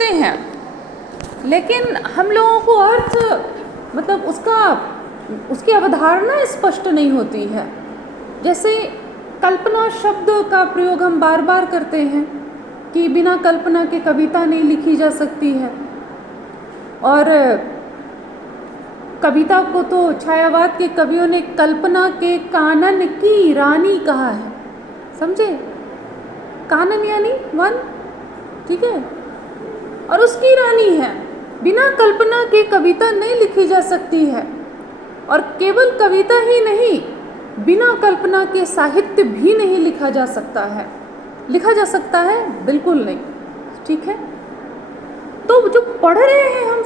करते हैं, लेकिन हम लोगों को अर्थ मतलब उसकी अवधारणा स्पष्ट नहीं होती है। जैसे कल्पना शब्द का प्रयोग हम बार बार करते हैं कि बिना कल्पना के कविता नहीं लिखी जा सकती है, और कविता को तो छायावाद के कवियों ने कल्पना के कानन की रानी कहा है। समझे? कानन यानी वन, ठीक है, और उसकी रानी है। बिना कल्पना के कविता नहीं लिखी जा सकती है, और केवल कविता ही नहीं, बिना कल्पना के साहित्य भी नहीं लिखा जा सकता है। लिखा जा सकता है? बिल्कुल नहीं, ठीक है। तो जो पढ़ रहे हैं हम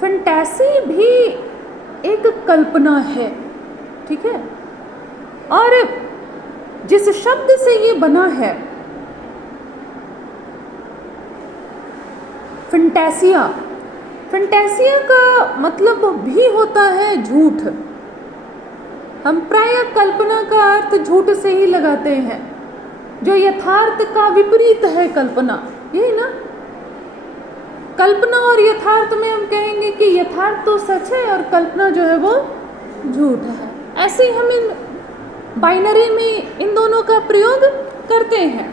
फैंटेसी भी एक कल्पना है, ठीक है। और जिस शब्द से ये बना है फैंटेसिया, फैंटेसिया का मतलब भी होता है झूठ। हम प्रायः कल्पना का अर्थ झूठ से ही लगाते हैं, जो यथार्थ का विपरीत है कल्पना, यही ना। कल्पना और यथार्थ में हम कहेंगे कि यथार्थ तो सच है और कल्पना जो है वो झूठ है। ऐसे ही हम इन बाइनरी में इन दोनों का प्रयोग करते हैं।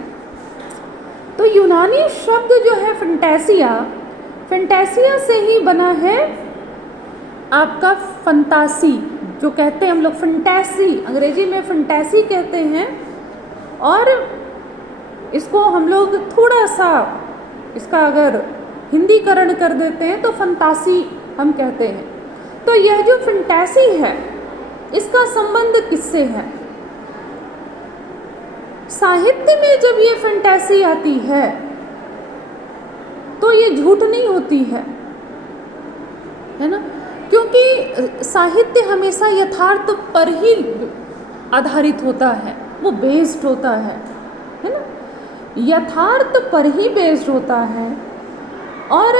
तो यूनानी शब्द जो है फैंटेसिया से ही बना है आपका फंतासी, जो कहते हैं हम लोग फैंटेसी, अंग्रेजी में फैंटेसी कहते हैं, और इसको हम लोग थोड़ा सा इसका अगर हिंदीकरण कर देते हैं तो फंतासी हम कहते हैं। तो यह जो फैंटेसी है, इसका संबंध किससे है? साहित्य में जब ये फैंटेसी आती है तो ये झूठ नहीं होती है ना, क्योंकि साहित्य हमेशा यथार्थ पर ही आधारित होता है, वो बेस्ड होता है ना, यथार्थ पर ही बेस्ड होता है। और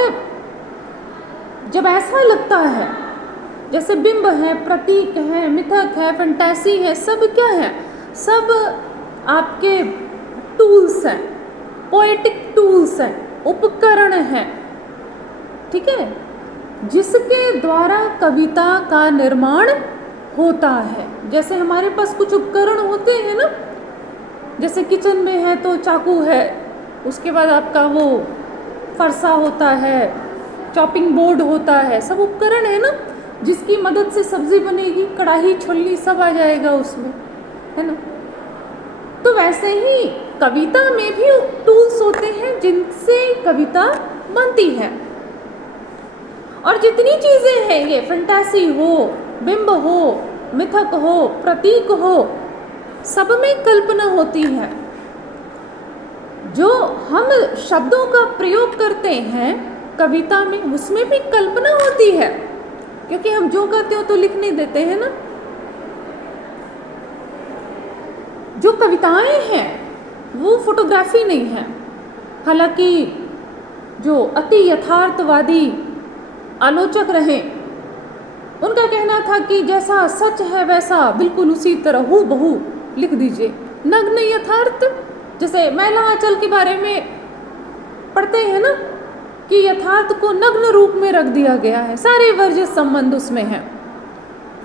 जब ऐसा लगता है जैसे बिंब है, प्रतीक है, मिथक है, फैंटेसी है, सब क्या है? सब आपके टूल्स हैं, पोएटिक टूल्स हैं, उपकरण हैं, ठीक है, जिसके द्वारा कविता का निर्माण होता है। जैसे हमारे पास कुछ उपकरण होते हैं ना, जैसे किचन में है तो चाकू है, उसके बाद आपका वो फरसा होता है, चॉपिंग बोर्ड होता है, सब उपकरण है ना, जिसकी मदद से सब्जी बनेगी, कढ़ाई, छोलनी सब आ जाएगा उसमें, है ना। तो वैसे ही कविता में भी टूल्स होते हैं जिनसे कविता बनती है। और जितनी चीजें हैं, ये फैंटेसी हो, बिंब हो, मिथक हो, प्रतीक हो, सब में कल्पना होती है। जो हम शब्दों का प्रयोग करते हैं कविता में, उसमें भी कल्पना होती है, क्योंकि हम जो कहते हो तो लिख नहीं देते हैं ना। जो कविताएं हैं वो फोटोग्राफी नहीं है। हालांकि जो अति यथार्थवादी आलोचक रहे, उनका कहना था कि जैसा सच है वैसा बिल्कुल उसी तरह हूबहू लिख दीजिए। नग्न यथार्थ, जैसे मैला आंचल के बारे में पढ़ते हैं ना कि यथार्थ को नग्न रूप में रख दिया गया है, सारे वर्जित संबंध उसमें हैं,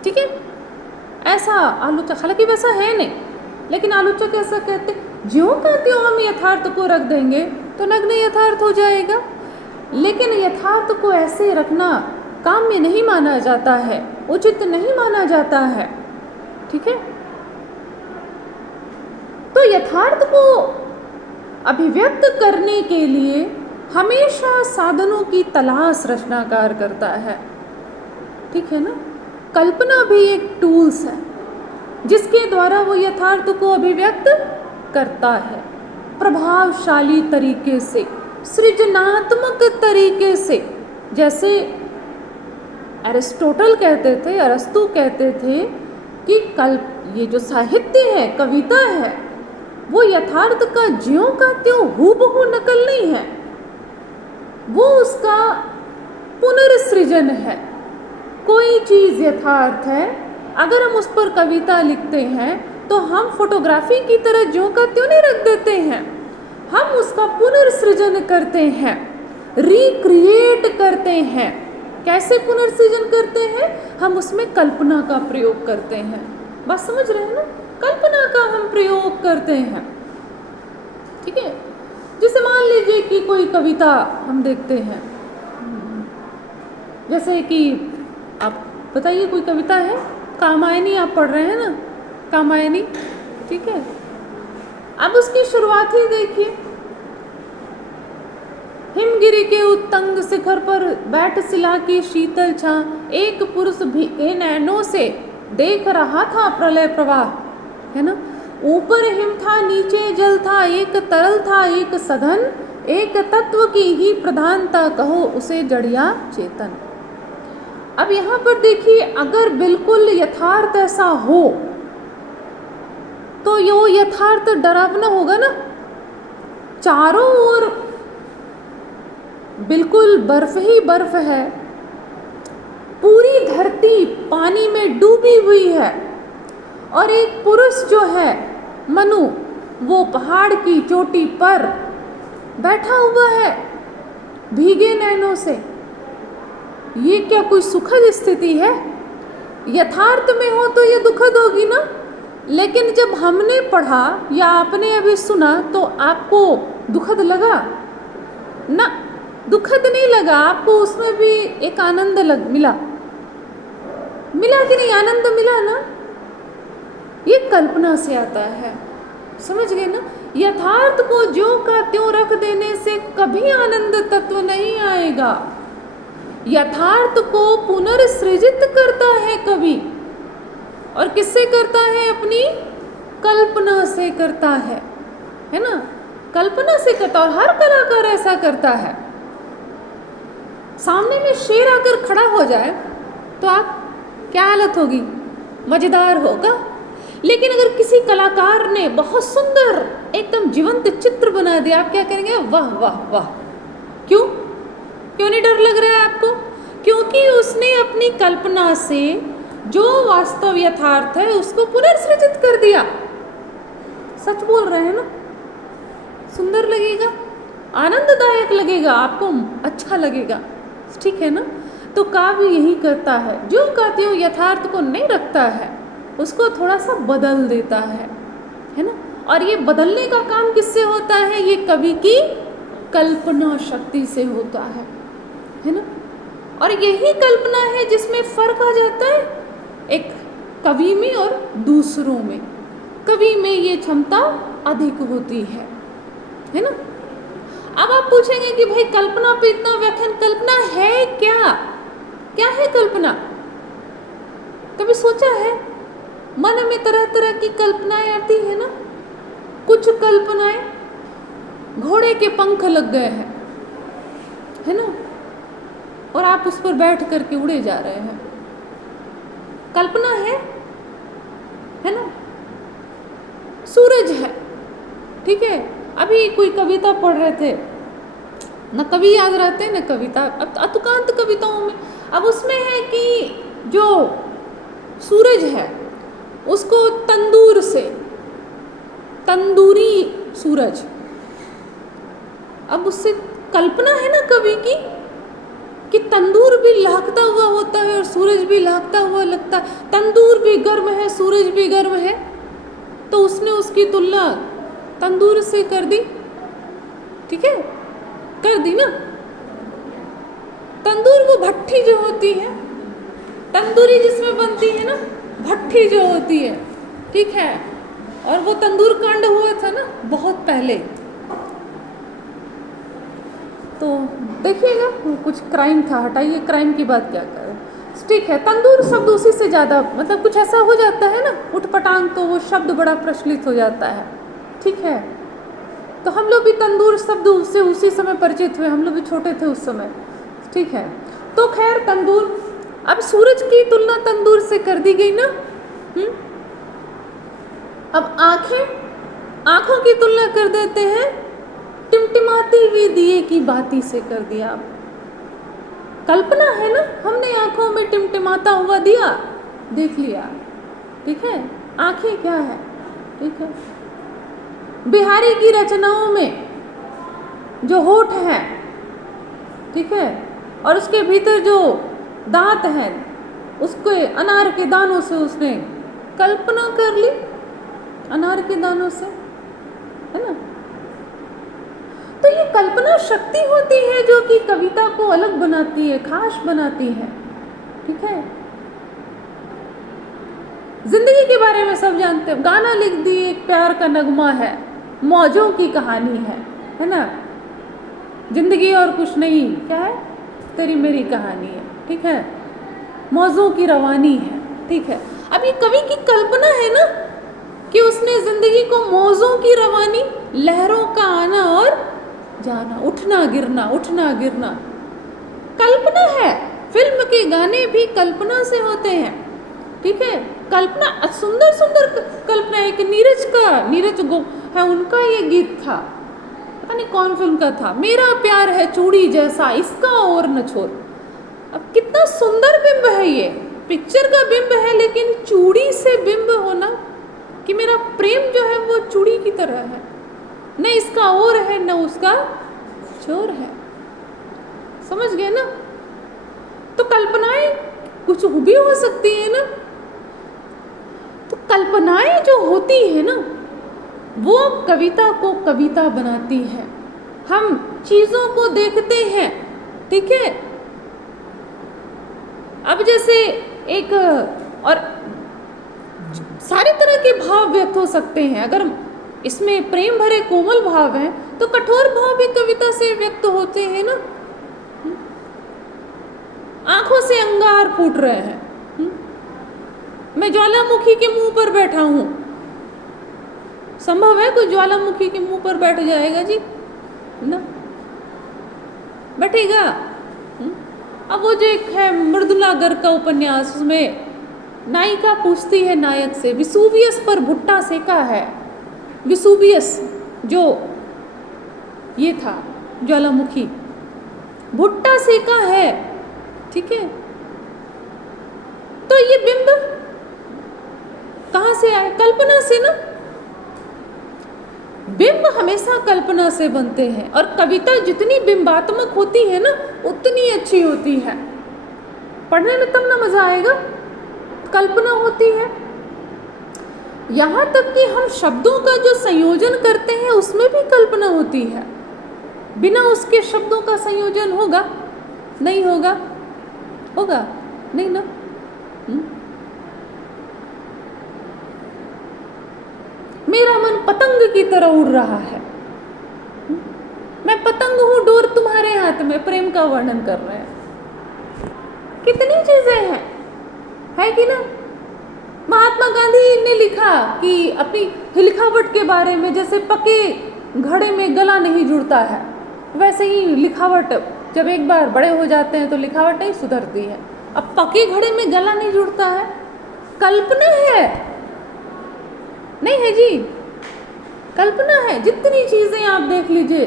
ठीक है। ऐसा आलोचक, हालांकि वैसा है नहीं, लेकिन आलोचक ऐसा कहते, ज्यों का त्यों हम यथार्थ को रख देंगे तो नग्न यथार्थ हो जाएगा। लेकिन यथार्थ को ऐसे रखना काम्य नहीं माना जाता है, उचित नहीं माना जाता है, ठीक है। तो यथार्थ को अभिव्यक्त करने के लिए हमेशा साधनों की तलाश रचनाकार करता है, ठीक है ना। कल्पना भी एक टूल्स है जिसके द्वारा वो यथार्थ को अभिव्यक्त करता है, प्रभावशाली तरीके से, सृजनात्मक तरीके से। जैसे अरिस्टोटल कहते थे, अरस्तु कहते थे कि ये जो साहित्य है, कविता है, वो यथार्थ का ज्यों का त्यों हूबहू नकल नहीं है, वो उसका पुनर्सृजन है। कोई चीज यथार्थ है, अगर हम उस पर कविता लिखते हैं तो हम फोटोग्राफी की तरह ज्यों का त्यों नहीं रख देते हैं, हम उसका पुनर्सृजन करते हैं, रिक्रिएट करते हैं। कैसे पुनर्सृजन करते हैं? हम उसमें कल्पना का प्रयोग करते हैं। बात समझ रहे हैं ना? कल्पना का हम प्रयोग करते हैं, ठीक है। जैसे मान लीजिए कि कोई कविता हम देखते हैं, जैसे कि आप बताइए कोई कविता है, कामायनी आप पढ़ रहे हैं ना, कामायनी, ठीक है। अब उसकी शुरुआत ही देखिए, हिमगिरी के उत्तंग शिखर पर बैठ शिला की शीतल छां, एक पुरुष भीगे नैनों से देख रहा था प्रलय प्रवाह, है ना। ऊपर हिम था, नीचे जल था, एक तरल था, एक सघन, एक तत्व की ही प्रधानता, कहो उसे जड़िया चेतन। अब यहाँ पर देखिए, अगर बिल्कुल यथार्थ ऐसा हो तो यो यथार्थ डरावना होगा ना। चारों ओर बिल्कुल बर्फ ही बर्फ है, पूरी धरती पानी में डूबी हुई है, और एक पुरुष जो है मनु, वो पहाड़ की चोटी पर बैठा हुआ है भीगे नैनों से। ये क्या कोई सुखद स्थिति है? यथार्थ में हो तो ये दुखद होगी ना, लेकिन जब हमने पढ़ा या आपने अभी सुना तो आपको दुखद लगा ना? दुखद नहीं लगा आपको, उसमें भी एक आनंद मिला कि नहीं? आनंद मिला ना। ये कल्पना से आता है, समझ गए ना। यथार्थ को ज्यों का त्यों रख देने से कभी आनंद तत्व नहीं आएगा। यथार्थ को पुनर्सृजित करता है कवि, और किससे करता है? अपनी कल्पना से करता है ना। कल्पना से करता, और हर कलाकार ऐसा करता है। सामने में शेर आकर खड़ा हो जाए तो आप क्या हालत होगी? मजेदार होगा। लेकिन अगर किसी कलाकार ने बहुत सुंदर एकदम जीवंत चित्र बना दिया, आप क्या करेंगे? वाह वाह वाह। क्यों नहीं डर लग रहा है आपको? क्योंकि उसने अपनी कल्पना से जो वास्तव यथार्थ है उसको पुनर्सृजित कर दिया। सच बोल रहे हैं ना? सुंदर लगेगा, आनंददायक लगेगा, आपको अच्छा लगेगा, ठीक है ना। तो काव्य यही करता है, जो कहते हो यथार्थ को नहीं रखता है, उसको थोड़ा सा बदल देता है ना। और ये बदलने का काम किससे होता है? ये कवि की कल्पना शक्ति से होता है ना। और यही कल्पना है जिसमें फर्क आ जाता है एक कवि में और दूसरों में। कवि में ये क्षमता अधिक होती है ना। अब आप पूछेंगे कि भाई कल्पना पे इतना व्याख्यान, कल्पना है क्या है कल्पना? कभी सोचा है? मन में तरह तरह की कल्पनाएं आती है ना। कुछ कल्पनाएं घोड़े के पंख लग गए हैं, है ना, और आप उस पर बैठ करके उड़े जा रहे हैं, कल्पना है ना। सूरज है, ठीक है। अभी कोई कविता पढ़ रहे थे, न कवि याद रहते न कविता, अब अतुकांत कविताओं में। अब उसमें है कि जो सूरज है उसको तंदूर से, तंदूरी सूरज, अब उससे कल्पना है ना कवि की कि तंदूर भी लहकता हुआ होता है और सूरज भी लहकता हुआ लगता है। तंदूर भी गर्म है, सूरज भी गर्म है, तो उसने उसकी तुलना तंदूर से कर दी, ठीक है, कर दी ना। तंदूर वो भट्ठी जो होती है, तंदूरी जिसमें बनती है ना, भट्ठी जो होती है, ठीक है। और वो तंदूर कांड हुआ था ना बहुत पहले, तो देखिएगा कुछ क्राइम था, हटाइए क्राइम की बात क्या करें, ठीक है। तंदूर शब्द उसी से ज़्यादा, मतलब कुछ ऐसा हो जाता है ना उठपटांग, तो वो शब्द बड़ा प्रचलित हो जाता है, ठीक है। तो हम लोग भी तंदूर शब्द उससे उसी समय परिचित हुए, हम लोग भी छोटे थे उस समय, ठीक है। तो खैर तंदूर, अब सूरज की तुलना तंदूर से कर दी गई ना। अब आंखों की तुलना कर देते हैं टिमटिमाती हुई दिए की बाती से कर दिया। कल्पना है ना, हमने आंखों में टिमटिमाता हुआ दिया देख लिया, ठीक है। आंखें क्या है, ठीक है। बिहारी की रचनाओं में जो होठ हैं ठीक है, और उसके भीतर जो दांत हैं उसके अनार के दानों से उसने कल्पना कर ली, अनार के दानों से, है ना। तो ये कल्पना शक्ति होती है जो कि कविता को अलग बनाती है, खास बनाती है, ठीक है। जिंदगी के बारे में सब जानते हैं, गाना लिख दिए, एक प्यार का नगमा है, मौजों की कहानी है ना। जिंदगी और कुछ नहीं, क्या है, तेरी मेरी कहानी है, ठीक है, मौजों की रवानी है, ठीक है। अब ये कवि की कल्पना है ना कि उसने जिंदगी को मौजों की रवानी, लहरों का आना और जाना, उठना गिरना, उठना गिरना, कल्पना है। फिल्म के गाने भी कल्पना से होते हैं, ठीक है। कल्पना, सुंदर सुंदर कल्पना। एक नीरज गो है, उनका ये गीत था, पता नहीं कौन फिल्म का था, मेरा प्यार है चूड़ी जैसा इसका और न छोड़। अब कितना सुंदर बिंब है, ये पिक्चर का बिंब है, लेकिन चूड़ी से बिंब होना कि मेरा प्रेम जो है वो चूड़ी की तरह है, न इसका और है न उसका छोर है। समझ गए ना। तो कल्पनाएं कुछ भी हो सकती है ना। तो कल्पनाएं जो होती है ना वो कविता को कविता बनाती है। हम चीजों को देखते हैं, ठीक है। अब जैसे एक और सारे तरह के भाव व्यक्त हो सकते हैं। अगर इसमें प्रेम भरे कोमल भाव हैं तो कठोर भाव भी कविता से व्यक्त होते हैं ना। आंखों से अंगार फूट रहे हैं, मैं ज्वालामुखी के मुंह पर बैठा हूं। संभव है कोई ज्वालामुखी के मुंह पर बैठ जाएगा जी ना, बैठेगा। अब वो जो एक है मृदुला गर्ग का उपन्यास, उसमें नायिका पूछती है नायक से, विसुवियस पर भुट्टा सेका है। विसुवियस जो ये था ज्वालामुखी, भुट्टा सेका है, ठीक है। तो ये बिंब कहां से आए? कल्पना से ना। बिंब हमेशा कल्पना से बनते हैं, और कविता जितनी बिंबात्मक होती है ना उतनी अच्छी होती है। पढ़ने में तब ना मजा आएगा, कल्पना होती है। यहां तक कि हम शब्दों का जो संयोजन करते हैं उसमें भी कल्पना होती है। बिना उसके शब्दों का संयोजन होगा? नहीं होगा, होगा नहीं ना। मेरा मन पतंग की तरह उड़ रहा है, मैं पतंग हूं, डोर तुम्हारे हाथ में, प्रेम का वर्णन कर रहे हैं। कितनी चीजें हैं, है कि ना। महात्मा गांधी ने लिखा कि अपनी लिखावट के बारे में, जैसे पके घड़े में गला नहीं जुड़ता है, वैसे ही लिखावट जब एक बार बड़े हो जाते हैं तो लिखावट नहीं सुधरती है। अब पके घड़े में गला नहीं जुड़ता है, कल्पना है, नहीं है जी, कल्पना है। जितनी चीजें आप देख लीजिए,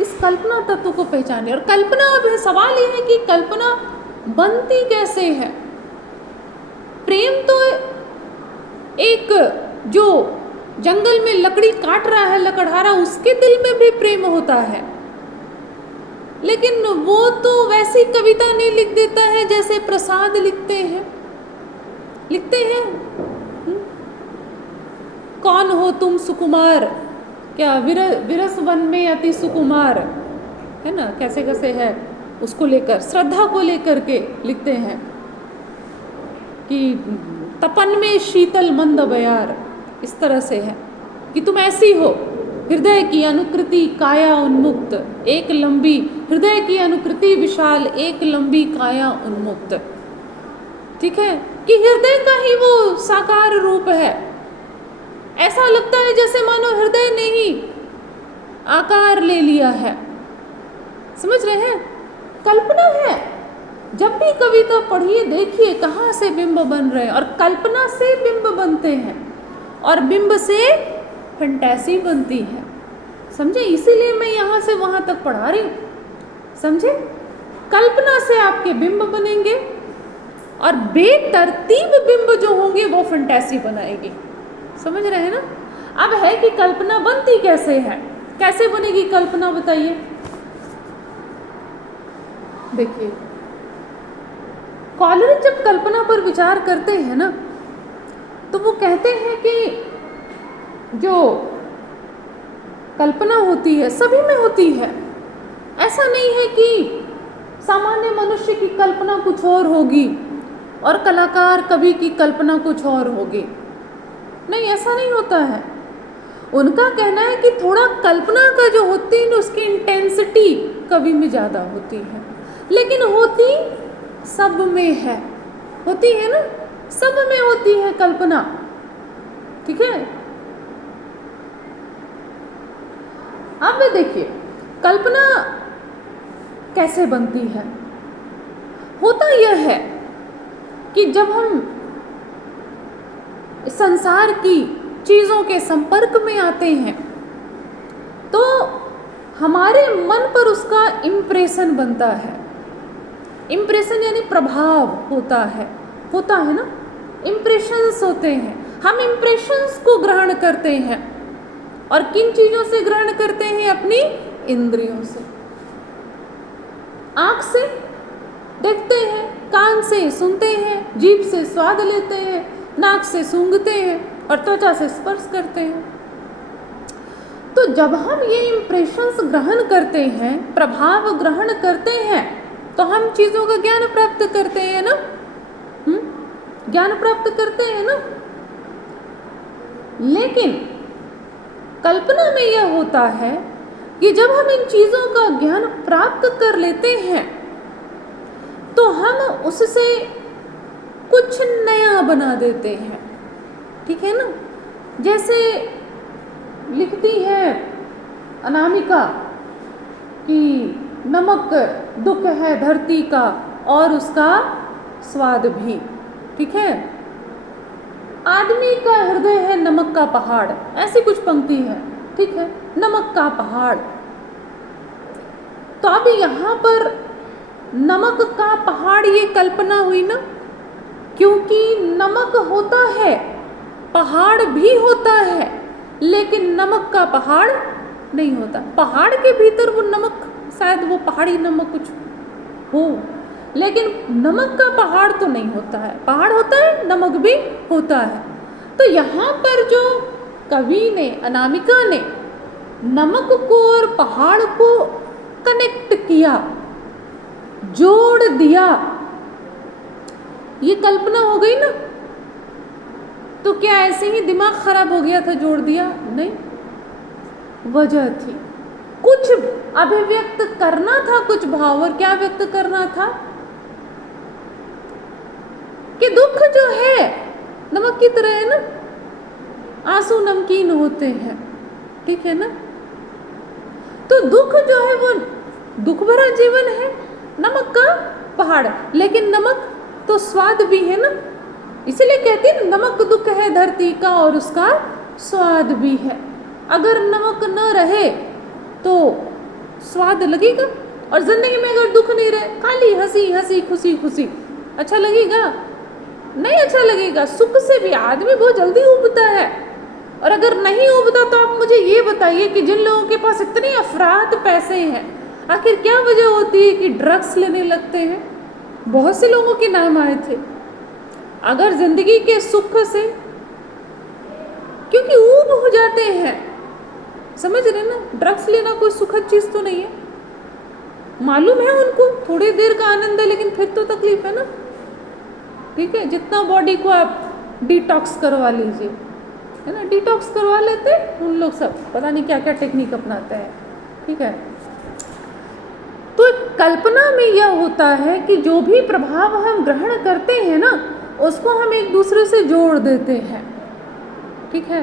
इस कल्पना तत्व को पहचानिए। और कल्पना, अब सवाल यह है कि कल्पना बनती कैसे है। प्रेम तो एक जो जंगल में लकड़ी काट रहा है लकड़हारा, उसके दिल में भी प्रेम होता है, लेकिन वो तो वैसी कविता नहीं लिख देता है जैसे प्रसाद लिखते हैं। कौन हो तुम सुकुमार, क्या विरस वन में अति सुकुमार, है ना, कैसे कैसे है, उसको लेकर, श्रद्धा को लेकर के लिखते हैं कि तपन में शीतल मंद बयार, इस तरह से है कि तुम ऐसी हो, हृदय की अनुकृति काया उन्मुक्त, एक लंबी हृदय की अनुकृति विशाल, एक लंबी काया उन्मुक्त, ठीक है, कि हृदय का ही वो साकार रूप है। ऐसा लगता है जैसे मानो हृदय ने ही आकार ले लिया है। समझ रहे हैं, कल्पना है। जब भी कविता पढ़िए देखिए कहाँ से बिंब बन रहे हैं, और कल्पना से बिंब बनते हैं, और बिंब से फैंटेसी बनती है। समझे, इसीलिए मैं यहाँ से वहाँ तक पढ़ा रही हूँ। समझे, कल्पना से आपके बिंब बनेंगे, और बेतरतीब बिंब जो होंगे वो फैंटेसी बनाएगी। समझ रहे हैं ना। अब है कि कल्पना बनती कैसे है, कैसे बनेगी कल्पना, बताइए। देखिए, कॉलरिज जब कल्पना पर विचार करते हैं ना, तो वो कहते हैं कि जो कल्पना होती है सभी में होती है। ऐसा नहीं है कि सामान्य मनुष्य की कल्पना कुछ और होगी और कलाकार कवि की कल्पना कुछ और होगी। नहीं, ऐसा नहीं होता है। उनका कहना है कि थोड़ा कल्पना का जो होती है ना, उसकी इंटेंसिटी कवि में ज़्यादा होती है, लेकिन होती सब में है। होती है ना, सब में होती है कल्पना। ठीक है। अब देखिए, कल्पना कैसे बनती है। होता यह है कि जब हम संसार की चीज़ों के संपर्क में आते हैं तो हमारे मन पर उसका इम्प्रेशन बनता है। इम्प्रेशन यानी प्रभाव होता है ना, इम्प्रेशंस होते हैं। हम इम्प्रेशंस को ग्रहण करते हैं, और किन चीज़ों से ग्रहण करते हैं? अपनी इंद्रियों से। आँख से देखते हैं, कान से सुनते हैं, जीभ से स्वाद लेते हैं, नाक से सूंघते हैं और त्वचा से स्पर्श करते हैं। तो जब हम ये इम्प्रेशंस ग्रहण करते हैं, प्रभाव ग्रहण करते हैं, तो हम चीज़ों का ज्ञान प्राप्त करते हैं ना। ज्ञान प्राप्त करते हैं ना। लेकिन कल्पना में यह होता है कि जब हम इन चीज़ों का ज्ञान प्राप्त कर लेते हैं तो हम उससे कुछ नया बना देते हैं। ठीक है ना। जैसे लिखती है अनामिका कि नमक दुख है धरती का और उसका स्वाद भी। ठीक है। आदमी का हृदय है नमक का पहाड़, ऐसी कुछ पंक्ति है। ठीक है, नमक का पहाड़। तो अब यहाँ पर नमक का पहाड़ ये कल्पना हुई ना, क्योंकि नमक होता है, पहाड़ भी होता है, लेकिन नमक का पहाड़ नहीं होता। पहाड़ के भीतर वो नमक, शायद वो पहाड़ी नमक कुछ हो, लेकिन नमक का पहाड़ तो नहीं होता है। पहाड़ होता है, नमक भी होता है। तो यहाँ पर जो कवि ने, अनामिका ने नमक को और पहाड़ को कनेक्ट किया, जोड़ दिया, ये कल्पना हो गई ना। तो क्या ऐसे ही दिमाग खराब हो गया था, जोड़ दिया? नहीं, वजह थी, कुछ अभिव्यक्त करना था, कुछ भाव। और क्या व्यक्त करना था? कि दुख जो है नमक की तरह है ना, आंसू नमकीन होते हैं। ठीक है ना। तो दुख जो है वो दुख भरा जीवन है, नमक का पहाड़, लेकिन नमक तो स्वाद भी है ना। इसीलिए कहते हैं नमक दुख है धरती का और उसका स्वाद भी है। अगर नमक न रहे तो स्वाद लगेगा, और जिंदगी में अगर दुख नहीं रहे, खाली हंसी हंसी खुशी खुशी, अच्छा लगेगा? नहीं अच्छा लगेगा। सुख से भी आदमी बहुत जल्दी उबता है, और अगर नहीं उबता तो आप मुझे ये बताइए कि जिन लोगों के पास इतने अफरात पैसे हैं, आखिर क्या वजह होती है कि ड्रग्स लेने लगते हैं? बहुत से लोगों के नाम आए थे। अगर जिंदगी के सुख से, क्योंकि ऊब हो जाते हैं, समझ रहे ना। ड्रग्स लेना कोई सुखद चीज़ तो नहीं है, मालूम है उनको थोड़ी देर का आनंद है, लेकिन फिर तो तकलीफ है ना। ठीक है, जितना बॉडी को आप डिटॉक्स करवा लीजिए, है ना, डिटॉक्स करवा लेते हैं उन लोग, सब पता नहीं क्या क्या टेक्निक अपनाते हैं। ठीक है। तो कल्पना में यह होता है कि जो भी प्रभाव हम ग्रहण करते हैं ना, उसको हम एक दूसरे से जोड़ देते हैं। ठीक है।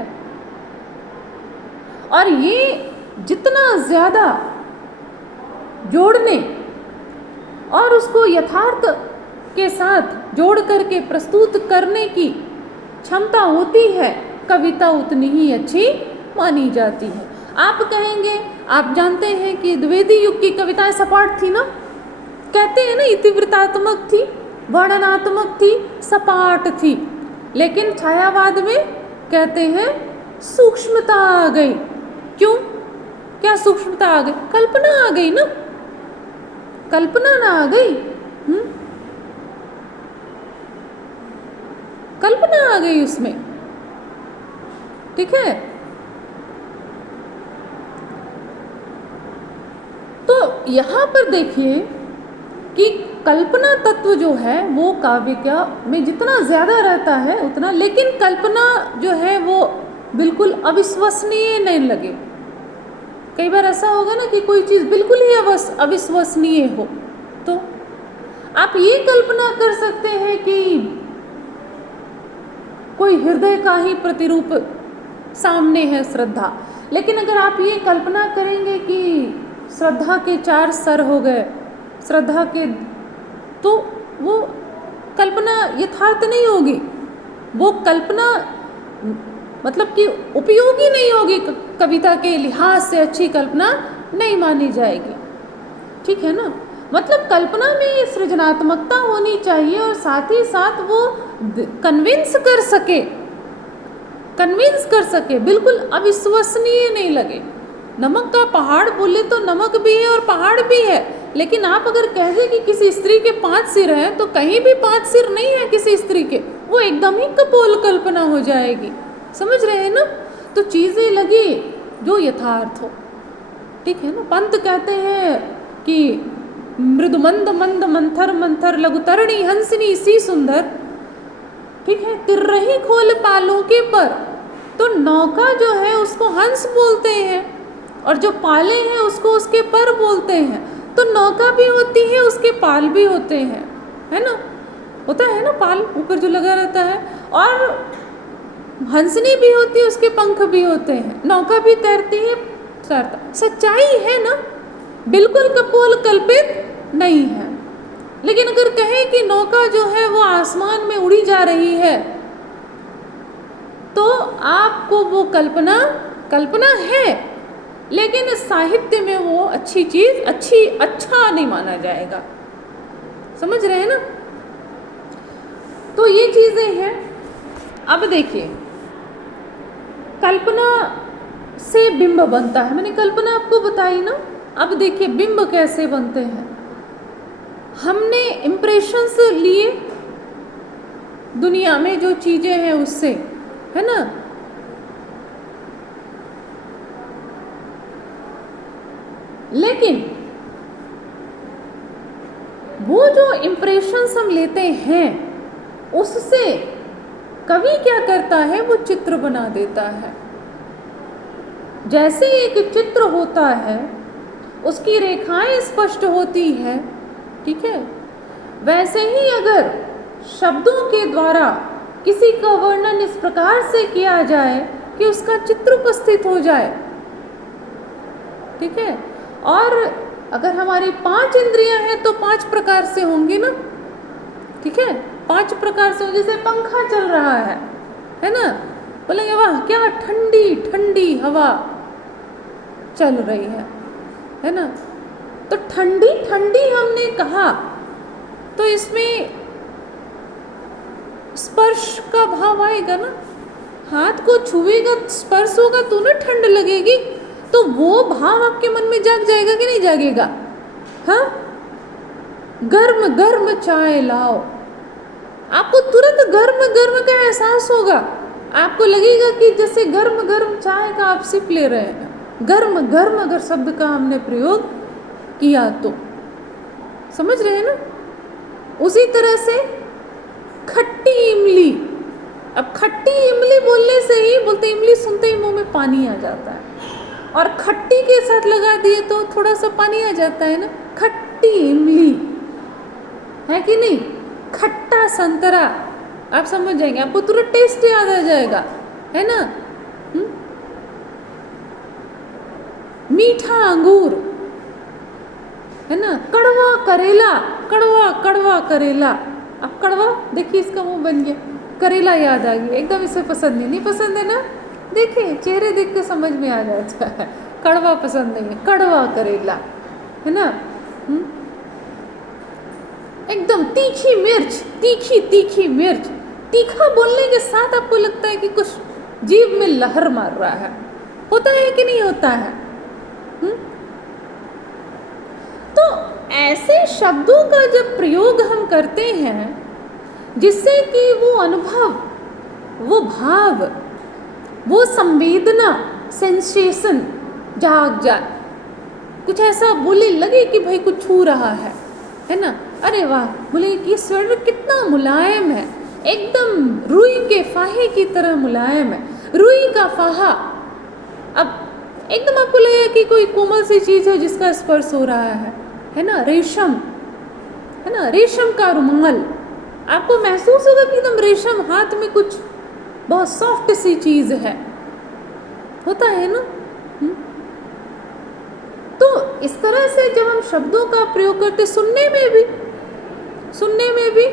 और ये जितना ज़्यादा जोड़ने और उसको यथार्थ के साथ जोड़ करके प्रस्तुत करने की क्षमता होती है, कविता उतनी ही अच्छी मानी जाती है। आप कहेंगे, आप जानते हैं कि द्विवेदी युग की कविताएं सपाट थी ना। कहते हैं ना, इतिवृत्तात्मक थी, वर्णनात्मक थी, सपाट थी। लेकिन छायावाद में कहते हैं सूक्ष्मता आ गई। क्यों? क्या सूक्ष्मता आ गई? कल्पना आ गई ना। कल्पना ना आ गई, कल्पना आ गई उसमें, ठीक है। तो यहाँ पर देखिए कि कल्पना तत्व जो है वो काव्य का में जितना ज़्यादा रहता है उतना, लेकिन कल्पना जो है वो बिल्कुल अविश्वसनीय नहीं लगे। कई बार ऐसा होगा ना कि कोई चीज़ बिल्कुल ही अविश्वसनीय हो, तो आप ये कल्पना कर सकते हैं कि कोई हृदय का ही प्रतिरूप सामने है श्रद्धा, लेकिन अगर आप ये कल्पना करेंगे कि श्रद्धा के 4 सर हो गए, श्रद्धा के, तो वो कल्पना यथार्थ नहीं होगी, वो कल्पना मतलब कि उपयोगी नहीं होगी, कविता के लिहाज से अच्छी कल्पना नहीं मानी जाएगी, ठीक है ना। मतलब कल्पना में ये सृजनात्मकता होनी चाहिए और साथ ही साथ वो कन्विंस कर सके, बिल्कुल अविश्वसनीय नहीं लगे। नमक का पहाड़ बोले तो नमक भी है और पहाड़ भी है, लेकिन आप अगर कह दें कि किसी स्त्री के 5 सिर हैं तो कहीं भी 5 सिर नहीं है किसी स्त्री के, वो एकदम ही कपोल कल्पना हो जाएगी, समझ रहे हैं ना। तो चीज़ें लगी जो यथार्थ हो, ठीक है ना। पंत कहते हैं कि मृदु मंद मंद मंथर मंथर लघुतरणी हंसनी सी सुंदर, ठीक है। तिर्रही खोल पालों के पर, तो नौका जो है उसको हंस बोलते हैं और जो पाले हैं उसको उसके पर बोलते हैं। तो नौका भी होती है, उसके पाल भी होते हैं, है ना, होता है ना, पाल ऊपर जो लगा रहता है, और हंसनी भी होती है, उसके पंख भी होते हैं, नौका भी तैरती है, सच्चाई है ना, बिल्कुल कपोल कल्पित नहीं है। लेकिन अगर कहें कि नौका जो है वो आसमान में उड़ी जा रही है, तो आपको वो कल्पना है, लेकिन साहित्य में वो अच्छी चीज अच्छा नहीं माना जाएगा, समझ रहे हैं ना। तो ये चीजें हैं। अब देखिए, कल्पना से बिंब बनता है, मैंने कल्पना आपको बताई ना। अब देखिए बिंब कैसे बनते हैं। हमने इम्प्रेशंस लिए दुनिया में जो चीजें हैं उससे, है ना, लेकिन वो जो इम्प्रेशंस हम लेते हैं उससे कवि क्या करता है, वो चित्र बना देता है। जैसे एक चित्र होता है, उसकी रेखाएं स्पष्ट होती है, ठीक है, वैसे ही अगर शब्दों के द्वारा किसी का वर्णन इस प्रकार से किया जाए कि उसका चित्र उपस्थित हो जाए, ठीक है। और अगर हमारी 5 इंद्रियां हैं तो 5 प्रकार से होंगी ना, ठीक है, 5 प्रकार से। जैसे पंखा चल रहा है ना, बोलेंगे वाह क्या ठंडी ठंडी हवा चल रही है ना। तो ठंडी ठंडी हमने कहा, तो इसमें स्पर्श का भाव आएगा ना, हाथ को छुएगा, स्पर्श होगा तो ना ठंड लगेगी, तो वो भाव आपके मन में जाग जाएगा कि नहीं जागेगा। हाँ, गर्म गर्म चाय लाओ, आपको तुरंत गर्म गर्म का एहसास होगा, आपको लगेगा कि जैसे गर्म गर्म चाय का आप सिप ले रहे हैं। गर्म गर्म अगर शब्द का हमने प्रयोग किया तो, समझ रहे हैं ना। उसी तरह से खट्टी इमली, अब खट्टी इमली बोलने से ही, बोलते इमली सुनते ही मुंह में पानी आ जाता है, और खट्टी के साथ लगा दिए तो थोड़ा सा पानी आ जाता है ना। खट्टी इमली है कि नहीं, खट्टा संतरा, आप समझ जाएंगे, आपको तुरंत टेस्ट याद आ जाएगा, है ना। मीठा अंगूर, है ना। कड़वा करेला, कड़वा करेला, अब कड़वा देखिए इसका मुंह बन गया, करेला याद आ गया एकदम, इसे पसंद नहीं पसंद है ना, देखिए चेहरे देख के समझ में आ जाता है, कड़वा पसंद नहीं है, कड़वा करेला, है ना। एकदम तीखी मिर्च, तीखी मिर्च, तीखा बोलने के साथ आपको लगता है कि कुछ जीभ में लहर मार रहा है, होता है कि नहीं होता है। तो ऐसे शब्दों का जब प्रयोग हम करते हैं जिससे कि वो अनुभव, वो भाव, वो संवेदना, सेंसेशन जाग जाए, कुछ ऐसा बोले लगे कि भाई कुछ छू रहा है ना, अरे वाह, बोले कि स्वेटर कितना मुलायम है, एकदम रुई के फाहे की तरह मुलायम है, रुई का फाहा। अब एकदम आपको लगेगा कि कोई कोमल सी चीज है जिसका स्पर्श हो रहा है ना, रेशम, है ना, रेशम का रुमाल, आपको महसूस होगा कि एकदम रेशम, हाथ में कुछ बहुत सॉफ्ट सी चीज है, होता है ना। तो इस तरह से जब हम शब्दों का प्रयोग करते, सुनने में भी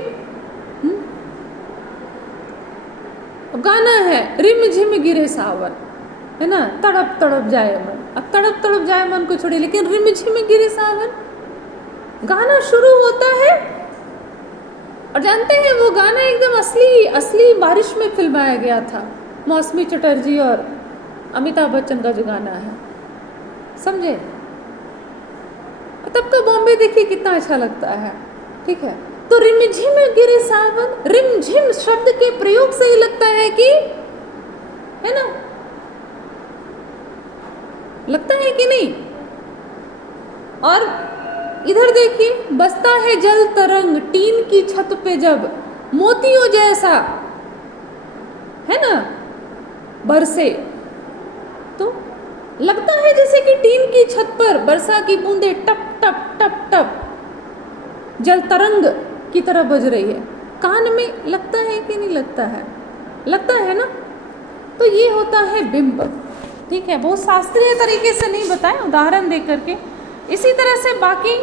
गाना है रिम झिम गिरे सावन, है ना, तड़प तड़प जाए मन। अब तड़प तड़प जाए मन को छोड़िए, लेकिन रिम झिम गिरे सावन गाना शुरू होता है, और जानते हैं वो गाना एकदम असली बारिश में फिल्माया गया था, मौसमी चटर्जी और अमिताभ बच्चन का जो गाना है, समझे। तब तो बॉम्बे देखिए कितना अच्छा लगता है, ठीक है। तो रिमझिम गिरे सावन, रिमझिम शब्द के प्रयोग से ही लगता है कि, है ना, लगता है कि नहीं। और इधर देखिए, बसता है जल तरंग टीन की छत पे जब मोतियों जैसा, है ना, बरसे, तो लगता है जैसे कि टीन की छत पर वर्षा की बूंदें टप टप टप टप जल तरंग की तरह बज रही है, कान में लगता है कि नहीं लगता है, लगता है ना। तो ये होता है बिंब, ठीक है, बहुत शास्त्रीय तरीके से नहीं बताया, उदाहरण दे करके। इसी तरह से बाकी